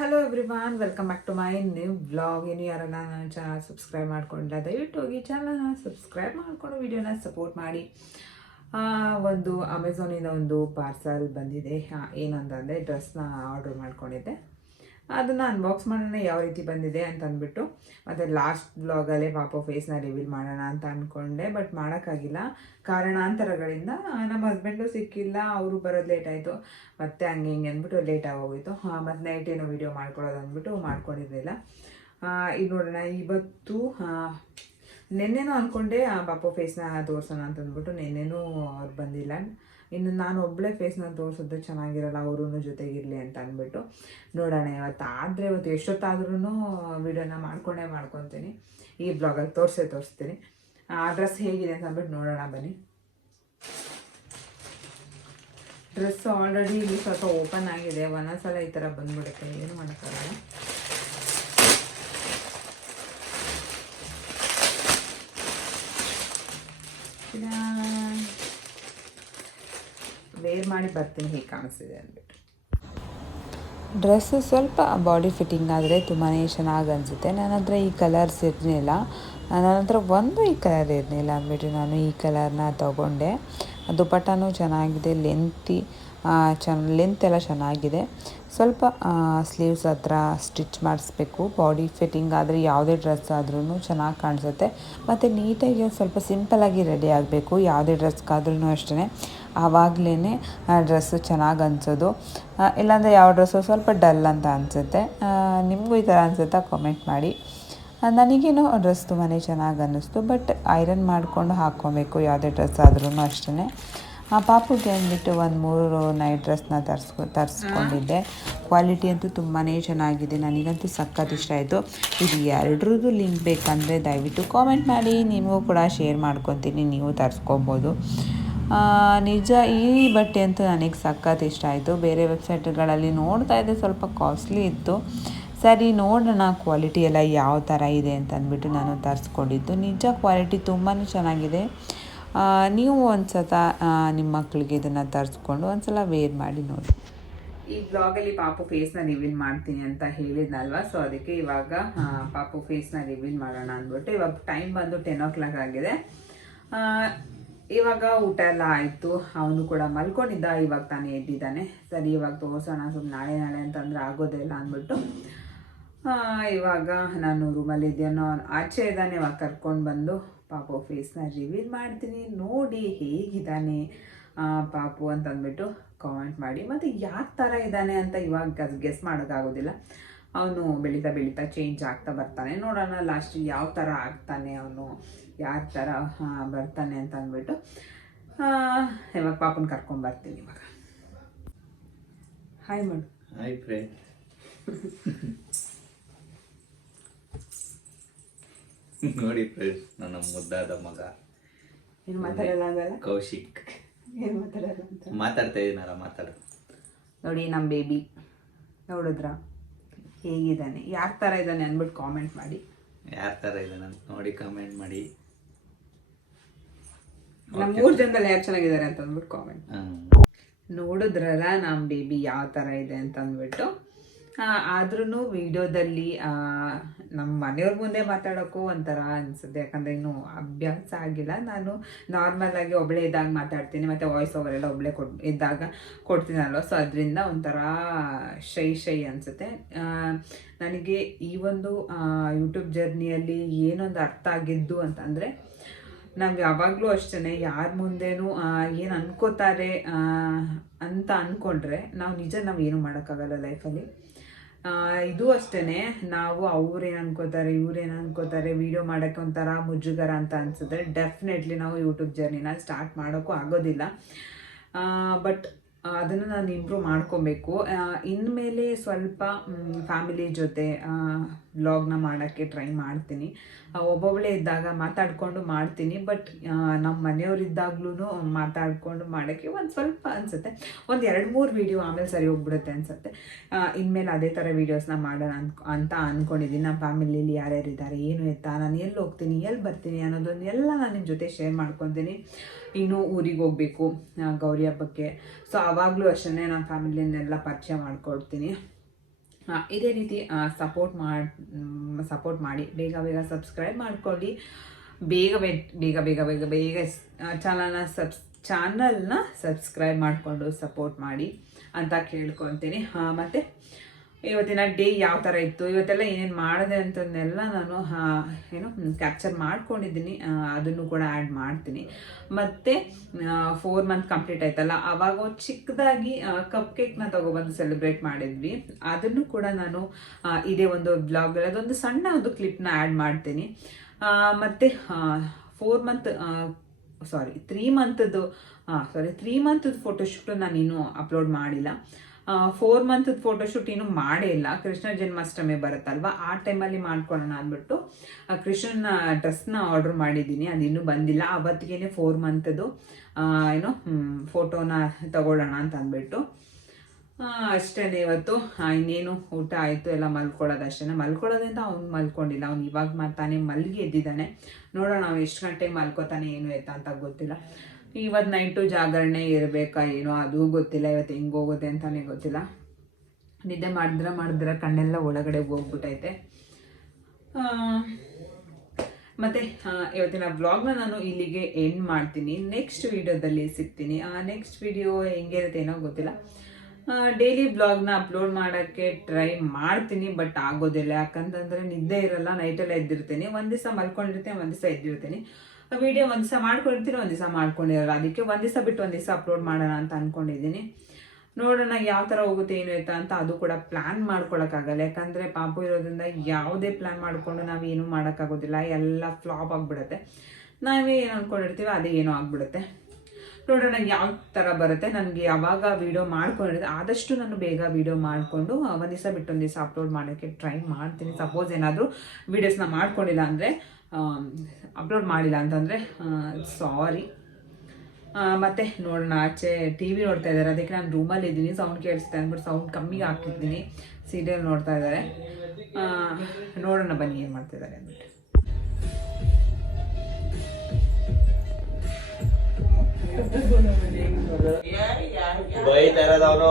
Hello everyone, welcome back to my new vlog. ಏನು ಯಾರನ್ನ ನನ್ನ ಚಾನಲ್ ಸಬ್ಸ್ಕ್ರೈಬ್ ಮಾಡ್ಕೊಂಡಿಲ್ಲ, ದಯವಿಟ್ಟು ಹೋಗಿ ಚಾನಲ್ನ ಸಬ್ಸ್ಕ್ರೈಬ್ ಮಾಡಿಕೊಂಡು ವಿಡಿಯೋನ ಸಪೋರ್ಟ್ ಮಾಡಿ. ಒಂದು ಅಮೆಝಾನಿಂದ ಒಂದು ಪಾರ್ಸಲ್ ಬಂದಿದೆ. ಏನಂತಂದರೆ ಡ್ರೆಸ್ನ ಆರ್ಡ್ರ್ ಮಾಡ್ಕೊಂಡಿದ್ದೆ. ಅದನ್ನು ಅನ್ಬಾಕ್ಸ್ ಮಾಡೋಣ ಯಾವ ರೀತಿ ಬಂದಿದೆ ಅಂತ ಅಂದ್ಬಿಟ್ಟು. ಮತ್ತು ಲಾಸ್ಟ್ ವ್ಲಾಗಲ್ಲೇ ಪಾಪ ಫೇಸ್ನ ರಿವೀಲ್ ಮಾಡೋಣ ಅಂತ ಅಂದ್ಕೊಂಡೆ, ಬಟ್ ಮಾಡೋಕ್ಕಾಗಿಲ್ಲ. ಕಾರಣಾಂತರಗಳಿಂದ ನಮ್ಮ ಹಸ್ಬೆಂಡು ಸಿಕ್ಕಿಲ್ಲ, ಅವರು ಬರೋದು ಲೇಟ್ ಆಯಿತು. ಮತ್ತು ಹಂಗೆ ಹಿಂಗೆ ಅಂದ್ಬಿಟ್ಟು ಲೇಟ್ ಆಗೋಗಿತ್ತು. ಮತ್ತು ನೈಟ್ ಏನೋ ವೀಡಿಯೋ ಮಾಡ್ಕೊಳ್ಳೋದು ಅಂದ್ಬಿಟ್ಟು ಮಾಡ್ಕೊಂಡಿರಲಿಲ್ಲ. ಈಗ ನೋಡೋಣ, ಇವತ್ತು ನೆನ್ನೆನೂ ಅಂದ್ಕೊಂಡೆ ಪಾಪ ಫೇಸ್ನ ತೋರಿಸೋಣ ಅಂತ ಅಂದ್ಬಿಟ್ಟು. ನೆನ್ನೆನೂ ಅವ್ರು ಬಂದಿಲ್ಲ. ಇನ್ನು ನಾನು ಒಬ್ಬಳೇ ಫೇಸ್ನ ತೋರಿಸಿದ್ರೆ ಚೆನ್ನಾಗಿರಲ್ಲ, ಅವರೂ ಜೊತೆಗಿರಲಿ ಅಂತ ಅಂದ್ಬಿಟ್ಟು. ನೋಡೋಣ ಇವತ್ತು ಎಷ್ಟೊತ್ತಾದ್ರೂ ವೀಡಿಯೋನ ಮಾಡ್ಕೊತೀನಿ. ಈ ಬ್ಲಾಗಲ್ಲಿ ತೋರಿಸ್ತೀನಿ. ಆ ಡ್ರೆಸ್ ಹೇಗಿದೆ ಅಂತ ಅಂದ್ಬಿಟ್ಟು ನೋಡೋಣ ಬನ್ನಿ. ಡ್ರೆಸ್ ಆಲ್ರೆಡಿ ಇಲ್ಲಿ ಸ್ವಲ್ಪ ಓಪನ್ ಆಗಿದೆ. ಒಂದೊಂದ್ಸಲ ಈ ಥರ ಬಂದ್ಬಿಡುತ್ತೆ, ಏನು ಮಾಡೋಕ್ಕಾಗಲ್ಲ. ವೇರ್ ಮಾಡಿ ಬರ್ತೀನಿ ಹೇಗೆ ಕಾಣಿಸ್ತಿದೆ ಅಂದ್ಬಿಟ್ಟು. ಡ್ರೆಸ್ಸು ಸ್ವಲ್ಪ ಬಾಡಿ ಫಿಟ್ಟಿಂಗ್ ಆದರೆ ತುಂಬಾ ಚೆನ್ನಾಗಿ ಅನಿಸುತ್ತೆ. ನನ್ನ ಹತ್ರ ಈ ಕಲರ್ಸ್ ಇರಲಿಲ್ಲ, ನನ್ನ ಹತ್ರ ಈ ಕಲರ್ ಇರಲಿಲ್ಲ ಅಂದ್ಬಿಟ್ಟು ನಾನು ಈ ಕಲರ್ನ ತೊಗೊಂಡೆ. ದುಪಟ್ಟನೂ ಚೆನ್ನಾಗಿದೆ, ಲೆಂತ್ ಎಲ್ಲ ಚೆನ್ನಾಗಿದೆ. ಸ್ವಲ್ಪ ಸ್ಲೀವ್ಸ್ ಹತ್ರ ಸ್ಟಿಚ್ ಮಾಡಿಸ್ಬೇಕು. ಬಾಡಿ ಫಿಟ್ಟಿಂಗ್ ಆದರೆ ಯಾವುದೇ ಡ್ರೆಸ್ ಆದ್ರೂ ಚೆನ್ನಾಗಿ ಕಾಣಿಸುತ್ತೆ. ಮತ್ತು ನೀಟಾಗಿ ಸ್ವಲ್ಪ ಸಿಂಪಲಾಗಿ ರೆಡಿ ಆಗಬೇಕು ಯಾವುದೇ ಡ್ರೆಸ್ಗಾದ್ರೂ ಅಷ್ಟೇ. ಆವಾಗಲೇ ಡ್ರೆಸ್ಸು ಚೆನ್ನಾಗಿ ಅನಿಸೋದು. ಇಲ್ಲಾಂದರೆ ಯಾವ ಡ್ರೆಸ್ಸು ಸ್ವಲ್ಪ ಡಲ್ ಅಂತ ಅನಿಸುತ್ತೆ. ನಿಮಗೂ ಈ ಥರ ಅನಿಸುತ್ತಾ ಕಾಮೆಂಟ್ ಮಾಡಿ. ನನಗೇನೋ ಡ್ರೆಸ್ ತುಂಬಾ ಚೆನ್ನಾಗಿ ಅನ್ನಿಸ್ತು, ಬಟ್ ಐರನ್ ಮಾಡಿಕೊಂಡು ಹಾಕ್ಕೊಬೇಕು ಯಾವುದೇ ಡ್ರೆಸ್ ಆದ್ರೂ ಅಷ್ಟೇ. ಪಾಪುಗೆ ಅಂದ್ಬಿಟ್ಟು ಒಂದು 3 ನೈಟ್ ಡ್ರೆಸ್ನ ತರಿಸ್ಕೊಂಡಿದ್ದೆ. ಕ್ವಾಲಿಟಿ ಅಂತೂ ತುಂಬಾ ಚೆನ್ನಾಗಿದೆ, ನನಗಂತೂ ಸಖತ್ ಇಷ್ಟ ಆಯಿತು. ಇದು ಎರಡರದ್ದು ಲಿಂಕ್ ಬೇಕಂದರೆ ದಯವಿಟ್ಟು ಕಾಮೆಂಟ್ ಮಾಡಿ, ನಿಮಗೂ ಕೂಡ ಶೇರ್ ಮಾಡ್ಕೊತೀನಿ, ನೀವು ತರಿಸ್ಕೊಬೋದು. ನಿಜ ಈ ಬಟ್ಟೆ ಅಂತೂ ನನಗೆ ಸಖತ್ ಇಷ್ಟ ಆಯಿತು. ಬೇರೆ ವೆಬ್ಸೈಟ್ಗಳಲ್ಲಿ ನೋಡ್ತಾ ಇದ್ದೆ, ಸ್ವಲ್ಪ ಕಾಸ್ಟ್ಲಿ ಇತ್ತು. ಸರಿ ನೋಡೋಣ ಕ್ವಾಲಿಟಿ ಎಲ್ಲ ಯಾವ ಥರ ಇದೆ ಅಂತ ಅಂದ್ಬಿಟ್ಟು ನಾನು ತರಿಸ್ಕೊಂಡಿದ್ದು. ನಿಜ ಕ್ವಾಲಿಟಿ ತುಂಬಾ ಚೆನ್ನಾಗಿದೆ. ನೀವು ಒಂದು ನಿಮ್ಮ ಮಕ್ಕಳಿಗೆ ಇದನ್ನು ತರಿಸ್ಕೊಂಡು ಒಂದ್ಸಲ ವೇರ್ ಮಾಡಿ ನೋಡಿ. ಈ ಬ್ಲಾಗಲ್ಲಿ ಪಾಪು ಫೇಸ್ನ ರಿವೀಲ್ ಮಾಡ್ತೀನಿ ಅಂತ ಹೇಳಿದ್ನಲ್ವ, ಸೊ ಅದಕ್ಕೆ ಇವಾಗ ಪಾಪು ಫೇಸ್ನ ರಿವೀಲ್ ಮಾಡೋಣ ಅಂದ್ಬಿಟ್ಟು. ಇವಾಗ ಟೈಮ್ ಬಂದು 10 o'clock ಆಗಿದೆ. ಇವಾಗ ಊಟ ಎಲ್ಲ ಆಯಿತು, ಅವನು ಕೂಡ ಮಲ್ಕೊಂಡಿದ್ದ, ಇವಾಗ ತಾನೇ ಎದ್ದಿದ್ದಾನೆ. ಸರಿ ಇವಾಗ ತೋರಿಸೋಣ, ಸ್ವಲ್ಪ ನಾಳೆ ಅಂತಂದರೆ ಆಗೋದಿಲ್ಲ ಅಂದ್ಬಿಟ್ಟು ಇವಾಗ ನಾನು ರೂಮಲ್ಲಿ ಇದೆಯೋ ಆಚೆ ಇದ್ದಾನೆ. ಇವಾಗ ಕರ್ಕೊಂಡು ಬಂದು ಪಾಪು ಫೇಸ್ನ ರಿವೀಲ್ ಮಾಡ್ತೀನಿ, ನೋಡಿ ಹೇಗಿದ್ದಾನೆ ಪಾಪು ಅಂತಂದ್ಬಿಟ್ಟು ಕಾಮೆಂಟ್ ಮಾಡಿ. ಮತ್ತು ಯಾವ ಥರ ಇದ್ದಾನೆ ಅಂತ ಇವಾಗ ಗೆಸ್ ಮಾಡೋಕ್ಕಾಗೋದಿಲ್ಲ. ಅವನು ಬೆಳೀತಾ ಚೇಂಜ್ ಆಗ್ತಾ ಬರ್ತಾನೆ. ನೋಡೋಣ ಲಾಸ್ಟ್ ಯಾವ ಥರ ಆಗ್ತಾನೆ, ಅವನು ಯಾವ ಥರ ಬರ್ತಾನೆ ಅಂತ ಅಂದ್ಬಿಟ್ಟು ಇವಾಗ ಪಾಪನ ಕರ್ಕೊಂಡ್ಬರ್ತೀನಿ. ಇವಾಗ ಹಾಯ್ ಮಾಡು. Hi friend. ನೋಡಿ ಫ್ರೆಂಡ್ಸ್, ನನ್ನ ಮುದ್ದಾದ ಮಗ. ಏನು ಮಾತಾಡಲ್ಲ ಅಂದಲ್ಲ ಕೌಶಿಕ್. ಏನು ಮಾತಾಡಲ್ಲ ಅಂತ ಮಾತಾಡ್ತಾ ಇದೀನಲ್ಲ, ಮಾತಾಡು. ನೋಡಿ ನಮ್ಮ ಬೇಬಿ, ನೋಡಿದ್ರ ಹೇಗಿದ್ದಾನೆ, ಯಾರ ಥರ ಇದ್ದಾನೆ ಅಂದ್ಬಿಟ್ಟು ಕಾಮೆಂಟ್ ಮಾಡಿ. ಯಾರ ಥರ ಇದ್ದಾನೆ ಅಂತ ನೋಡಿ ಕಾಮೆಂಟ್ ಮಾಡಿ. ನಮ್ಮ 3 ಜನದಲ್ಲಿ ಯಾರು ಚೆನ್ನಾಗಿದ್ದಾರೆ ಅಂತ ಅಂದ್ಬಿಟ್ಟು ಕಾಮೆಂಟ್. ನೋಡಿದ್ರಲ್ಲ ನಮ್ಮ ಬೇಬಿ ಯಾವ ಥರ ಇದೆ ಅಂತ ಅಂದ್ಬಿಟ್ಟು. ಆದ್ರೂ ವಿಡಿಯೋದಲ್ಲಿ ನಮ್ಮ ಮನೆಯವ್ರ ಮುಂದೆ ಮಾತಾಡೋಕ್ಕೂ ಒಂಥರ ಅನಿಸುತ್ತೆ, ಯಾಕಂದರೆ ಇನ್ನೂ ಅಭ್ಯಾಸ ಆಗಿಲ್ಲ. ನಾನು ನಾರ್ಮಲಾಗಿ ಒಬ್ಬಳೇ ಇದ್ದಾಗ ಮಾತಾಡ್ತೀನಿ, ಮತ್ತು ವಾಯ್ಸ್ ಓವರ್ ಎಲ್ಲ ಒಬ್ಬಳೇ ಇದ್ದಾಗ ಕೊಡ್ತೀನಲ್ವ, ಸೊ ಅದರಿಂದ ಒಂಥರ ಶೈ ಅನಿಸುತ್ತೆ. ನನಗೆ ಈ ಒಂದು ಯೂಟ್ಯೂಬ್ ಜರ್ನಿಯಲ್ಲಿ ಏನೊಂದು ಅರ್ಥ ಆಗಿದ್ದು ಅಂತಂದರೆ, ನಾವು ಯಾವಾಗಲೂ ಅಷ್ಟೇ ಯಾರ ಮುಂದೆನೂ ಏನು ಅನ್ಕೋತಾರೆ ಅಂತ ಅಂದ್ಕೊಂಡ್ರೆ ನಾವು ಏನು ಮಾಡೋಕ್ಕಾಗಲ್ಲ ಲೈಫಲ್ಲಿ. ಇದು ಅಷ್ಟೇ, ನಾವು ಅವ್ರೇನು ಅನ್ಕೋತಾರೆ ಇವ್ರೇನು ಅನ್ಕೋತಾರೆ ವೀಡಿಯೋ ಮಾಡೋಕ್ಕೆ ಒಂಥರ ಮುಜುಗರ ಅಂತ ಅನಿಸಿದ್ರೆ ಡೆಫಿನೆಟ್ಲಿ ನಾವು ಯೂಟ್ಯೂಬ್ ಜರ್ನಿನ ಸ್ಟಾರ್ಟ್ ಮಾಡೋಕ್ಕೂ ಆಗೋದಿಲ್ಲ. ಬಟ್ ಅದನ್ನು ನಾನು ಇಂಪ್ರೂವ್ ಮಾಡ್ಕೊಬೇಕು. ಇನ್ಮೇಲೆ ಸ್ವಲ್ಪ ಫ್ಯಾಮಿಲಿ ಜೊತೆ ವ್ಲಾಗ್ನ ಮಾಡೋಕ್ಕೆ ಟ್ರೈ ಮಾಡ್ತೀನಿ. ಒಬ್ಬೊಬ್ಬಳೇ ಇದ್ದಾಗ ಮಾತಾಡಿಕೊಂಡು ಮಾಡ್ತೀನಿ, ಬಟ್ ನಮ್ಮ ಮನೆಯವರಿದ್ದಾಗ್ಲೂ ಮಾತಾಡಿಕೊಂಡು ಮಾಡೋಕ್ಕೆ ಒಂದು ಸ್ವಲ್ಪ ಅನಿಸುತ್ತೆ. ಒಂದು 2-3 ವೀಡಿಯೋ ಆಮೇಲೆ ಸರಿ ಹೋಗ್ಬಿಡುತ್ತೆ ಅನಿಸುತ್ತೆ. ಇನ್ಮೇಲೆ ಅದೇ ಥರ ವೀಡಿಯೋಸ್ನ ಮಾಡೋಣ ಅಂತ ಅಂದ್ಕೊಂಡಿದ್ದೀನಿ. ನಮ್ಮ ಫ್ಯಾಮಿಲಿಯಲ್ಲಿ ಯಾರ್ಯಾರಿದ್ದಾರೆ, ಏನು ಎತ್ತಾ, ನಾನು ಎಲ್ಲಿ ಹೋಗ್ತೀನಿ ಎಲ್ಲಿ ಬರ್ತೀನಿ ಅನ್ನೋದನ್ನೆಲ್ಲ ನಾನು ನಿಮ್ಮ ಜೊತೆ ಶೇರ್ ಮಾಡ್ಕೊತೀನಿ. ಇನ್ನೂ ಊರಿಗೆ ಹೋಗಬೇಕು ಗೌರಿ ಹಬ್ಬಕ್ಕೆ, ಸೊ ಆವಾಗಲೂ ಅಷ್ಟೇ ನನ್ನ ಫ್ಯಾಮಿಲಿಯನ್ನೆಲ್ಲ ಪರಿಚಯ ಮಾಡ್ಕೊಡ್ತೀನಿ. ಇದೇ ರೀತಿ ಸಪೋರ್ಟ್ ಮಾಡಿ ಬೇಗ ಬೇಗ ಸಬ್ಸ್ಕ್ರೈಬ್ ಮಾಡ್ಕೊಳ್ಳಿ, ಬೇಗ ಚಾನಲ್ನ ಸಬ್ಸ್ಕ್ರೈಬ್ ಮಾಡಿಕೊಂಡು ಸಪೋರ್ಟ್ ಮಾಡಿ ಅಂತ ಕೇಳ್ಕೊತೀನಿ. ಮತ್ತು ಇವತ್ತಿನ ಡೇ ಯಾವ ಥರ ಇತ್ತು, ಇವತ್ತೆಲ್ಲ ಏನೇನು ಮಾಡಿದೆ ಅಂತಂದೆಲ್ಲ ನಾನು ಕ್ಯಾಪ್ಚರ್ ಮಾಡ್ಕೊಂಡಿದ್ದೀನಿ, ಅದನ್ನು ಕೂಡ ಆ್ಯಡ್ ಮಾಡ್ತೀನಿ. ಮತ್ತು 4 ಮಂತ್ ಕಂಪ್ಲೀಟ್ ಆಯ್ತಲ್ಲ, ಆವಾಗ ಚಿಕ್ಕದಾಗಿ ಕಪ್ ಕೇಕ್ನ ತೊಗೊಬಂದು ಸೆಲೆಬ್ರೇಟ್ ಮಾಡಿದ್ವಿ. ಅದನ್ನು ಕೂಡ ನಾನು ಇದೇ ಒಂದು ಬ್ಲಾಗಲ್ಲಿ ಅದೊಂದು ಸಣ್ಣ ಒಂದು ಕ್ಲಿಪ್ನ ಆ್ಯಡ್ ಮಾಡ್ತೀನಿ. ಮತ್ತು 3 ಮಂತ್ದು ಫೋಟೋಶೂಟು ನಾನು ಇನ್ನೂ ಅಪ್ಲೋಡ್ ಮಾಡಿಲ್ಲ. 4 ಮಂತ್ದು ಫೋಟೋಶೂಟ್ ಇನ್ನೂ ಮಾಡೇ ಇಲ್ಲ. ಕೃಷ್ಣ ಜನ್ಮಾಷ್ಟಮಿ ಬರುತ್ತಲ್ವ, ಆ ಟೈಮಲ್ಲಿ ಮಾಡ್ಕೊಳ್ಳೋಣ ಅಂದ್ಬಿಟ್ಟು ಕೃಷ್ಣನ ಡ್ರೆಸ್ನ ಆರ್ಡ್ರ್ ಮಾಡಿದ್ದೀನಿ, ಅದು ಇನ್ನೂ ಬಂದಿಲ್ಲ. ಅವತ್ತಿಗೆ 4 ಮಂತ್ದು ಫೋಟೋನ ತಗೊಳ್ಳೋಣ ಅಂತ ಅಂದ್ಬಿಟ್ಟು ಅಷ್ಟೇ. ಇವತ್ತು ಇನ್ನೇನು ಊಟ ಆಯಿತು, ಎಲ್ಲ ಮಲ್ಕೊಳ್ಳೋದು ಅಷ್ಟೇ. ಮಲ್ಕೊಳ್ಳೋದ್ರಿಂದ ಅವ್ನು ಮಲ್ಕೊಂಡಿಲ್ಲ, ಅವ್ನು ಇವಾಗ ತಾನೇ ಮಲ್ಗಿ ಎದ್ದಿದ್ದಾನೆ. ನೋಡೋಣ ಅವ್ನು ಎಷ್ಟು ಗಂಟೆಗೆ ಮಲ್ಕೋತಾನೆ ಏನು ಎತ್ತ ಅಂತ ಗೊತ್ತಿಲ್ಲ. ಇವತ್ತು ನೈಟು ಜಾಗರಣೆ ಇರಬೇಕಾ ಏನೋ ಅದು ಗೊತ್ತಿಲ್ಲ, ಇವತ್ತು ಹೆಂಗೆ ಹೋಗುತ್ತೆ ಅಂತಲೇ ಗೊತ್ತಿಲ್ಲ. ನಿದ್ದೆ ಮಾಡಿದ್ರೆ ಕಣ್ಣೆಲ್ಲ ಒಳಗಡೆ ಹೋಗ್ಬಿಟ್ಟೈತೆ. ಮತ್ತು ಇವತ್ತಿನ ವ್ಲಾಗ್ನ ನಾನು ಇಲ್ಲಿಗೆ ಎಂಡ್ ಮಾಡ್ತೀನಿ. ನೆಕ್ಸ್ಟ್ ವಿಡಿಯೋದಲ್ಲಿ ಸಿಗ್ತೀನಿ. ನೆಕ್ಸ್ಟ್ ವಿಡಿಯೋ ಹೆಂಗಿರುತ್ತೆ ಏನೋ ಗೊತ್ತಿಲ್ಲ. ಡೈಲಿ ಬ್ಲಾಗ್ನ ಅಪ್ಲೋಡ್ ಮಾಡೋಕ್ಕೆ ಟ್ರೈ ಮಾಡ್ತೀನಿ, ಬಟ್ ಆಗೋದಿಲ್ಲ. ಯಾಕಂತಂದರೆ ನಿದ್ದೆ ಇರಲ್ಲ, ನೈಟೆಲ್ಲ ಎದ್ದಿರ್ತೀನಿ. ಒಂದು ದಿವಸ ಮಲ್ಕೊಂಡಿರ್ತೀನಿ, ಒಂದು ದಿವಸ ಎದ್ದಿರ್ತೀನಿ. ವಿಡಿಯೋ ಒಂದು ದಿವಸ ಮಾಡ್ಕೊಂಡಿರ್ತೀನಿ, ಒಂದು ದಿವಸ ಮಾಡ್ಕೊಂಡಿರಲ್ಲ. ಅದಕ್ಕೆ ಒಂದು ದಿವಸ ಬಿಟ್ಟು ಒಂದು ದಿವಸ ಅಪ್ಲೋಡ್ ಮಾಡೋಣ ಅಂತ ಅಂದ್ಕೊಂಡಿದ್ದೀನಿ. ನೋಡೋಣ ಯಾವ ಥರ ಹೋಗುತ್ತೆ ಏನು ಆಯ್ತಾ ಅಂತ. ಅದು ಕೂಡ ಪ್ಲ್ಯಾನ್ ಮಾಡ್ಕೊಳಕ್ಕಾಗಲ್ಲ, ಯಾಕಂದರೆ ಪಾಪು ಇರೋದ್ರಿಂದ ಯಾವುದೇ ಪ್ಲ್ಯಾನ್ ಮಾಡಿಕೊಂಡು ನಾವು ಏನೂ ಮಾಡೋಕ್ಕಾಗೋದಿಲ್ಲ. ಎಲ್ಲ ಫ್ಲಾಪ್ ಆಗಿಬಿಡುತ್ತೆ. ನಾವೇ ಏನು ಅಂದ್ಕೊಂಡಿರ್ತೀವಿ ಅದೇ ಏನೋ ಆಗಿಬಿಡುತ್ತೆ. ನೋಡೋಣ ಯಾವ ಥರ ಬರುತ್ತೆ. ನನಗೆ ಯಾವಾಗ ವೀಡಿಯೋ ಮಾಡ್ಕೊಂಡಿದ್ದೆ ಆದಷ್ಟು ನಾನು ಬೇಗ ವೀಡಿಯೋ ಮಾಡಿಕೊಂಡು ಒಂದು ದಿವಸ ಬಿಟ್ಟು ಒಂದು ದಿವಸ ಅಪ್ಲೋಡ್ ಮಾಡೋಕ್ಕೆ ಟ್ರೈ ಮಾಡ್ತೀನಿ. ಸಪೋಸ್ ಏನಾದರೂ ವೀಡಿಯೋಸ್ನ ಮಾಡ್ಕೊಂಡಿಲ್ಲ ಅಂದರೆ, ಅಪ್ಲೋಡ್ ಮಾಡಿಲ್ಲ ಅಂತಂದರೆ ಸಾರಿ. ಮತ್ತು ನೋಡೋಣ, ಆಚೆ ಟಿ ವಿ ನೋಡ್ತಾ ಇದ್ದಾರೆ, ಅದಕ್ಕೆ ನಾನು ರೂಮಲ್ಲಿ ಇದ್ದೀನಿ, ಸೌಂಡ್ ಕೇಳಿಸ್ತೆ ಅಂದ್ಬಿಟ್ಟು ಸೌಂಡ್ ಕಮ್ಮಿಗೆ ಹಾಕಿದ್ದೀನಿ. ಸೀರಿಯಲ್ ನೋಡ್ತಾ ಇದ್ದಾರೆ. ನೋಡೋಣ ಬನ್ನಿ ಏನು ಮಾಡ್ತಿದ್ದಾರೆ ಅಂದ್ಬಿಟ್ಟು. ಬೈತಾ ಇರೋದು ಅವನು.